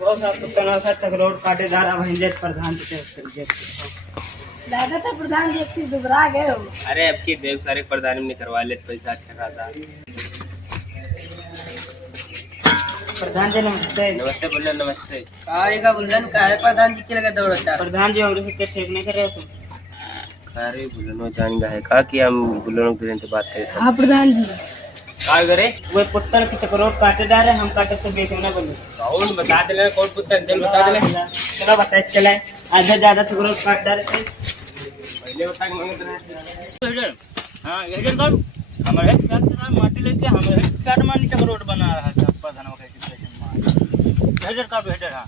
वो सब कुत्ता ना सा चक्रोट काटेदार अब हिंजेत प्रधान से दादा तो प्रधान जी अपनी दुबरा गए हो। अरे अब की देव सारे प्रधान में करवा ले पैसा अच्छा खासा। प्रधान जी नमस्ते। नमस्ते बुल्लन नमस्ते। का बुल्लन का है प्रधान जी के लगे दौड़ता। प्रधान जी और से ठीक नहीं कर रहे हो तुम? अरे बुल्लनो जान गए का कि हम बुल्लनो के दिन बात करें। हाँ प्रधान जी। का करे वो पुत्र की चक्रोट काटेदार है, हम काटे तो बेचे ना बोले। कौन बता दे कौन पुत्र चल बता दे। चलो बताए चले आधा ज्यादा चक्रोट काटेदार है। पहले बता के मांगे हां हेडर बाबू हमारे साथ माटी लेके हमारे काट मानी चक्रोट बना रहा था प्रधान का सिचुएशन में। हेडर का हेडर हां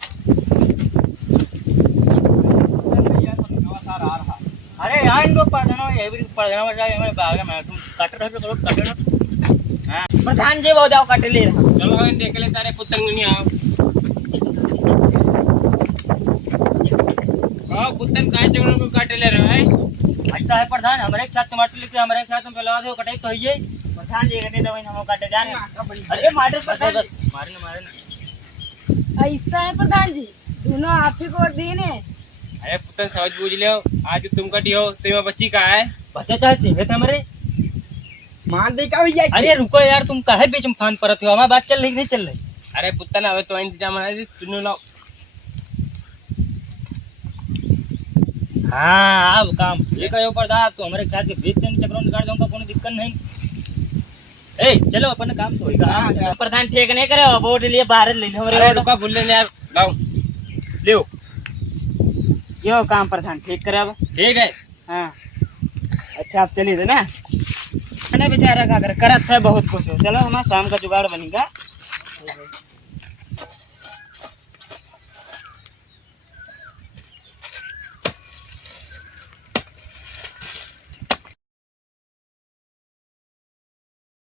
अरे यहाँ इनको प्रधान एवरी प्रधान जाए हमारे बाग में तुम काट रहे हो काट रहे हो। हाँ प्रधान जी वो जाओ काटे ले रहा। चलो हम देख ले सारे पुतंग नहीं आओ। हाँ पुतंग काय जगह को काटे ले रहे हैं। ऐसा है प्रधान हमारे साथ टमाटर लेके हमारे साथ में फैला दो कटाई तो ये प्रधान जी कहते दवाई हम काटे जा रहे हैं। अरे मारे प्रधान मारे ना ऐसा है प्रधान जी दोनों आप ही को दिन है। अरे पुतंग समझ बूझ लो आज तुम कटी हो तुम्हें बच्ची का है बच्चा चाहे सिंह थे हमारे मान दे का भैया। अरे रुको यार तुम काहे बीच में फान परत हो, हमारी बात चल रही नहीं चल रही। अरे पुतंग अब तो इंतजाम है सुनो लो। हाँ अब काम ये कहो प्रधान तो हमारे ख्याल के बीच से चक्रों निकाल दूंगा कोई दिक्कत नहीं। ए चलो अपन काम तो होगा। हाँ, प्रधान ठीक नहीं करे वोट लिए बाहर ले लो अरे रुका बुल्ले ने यार लाओ लियो यो काम प्रधान ठीक करे अब। ठीक है। हाँ अच्छा आप चलिए थे ना बेचारा का करत है बहुत कुछ हो। चलो हमारा शाम का जुगाड़ बनेगा।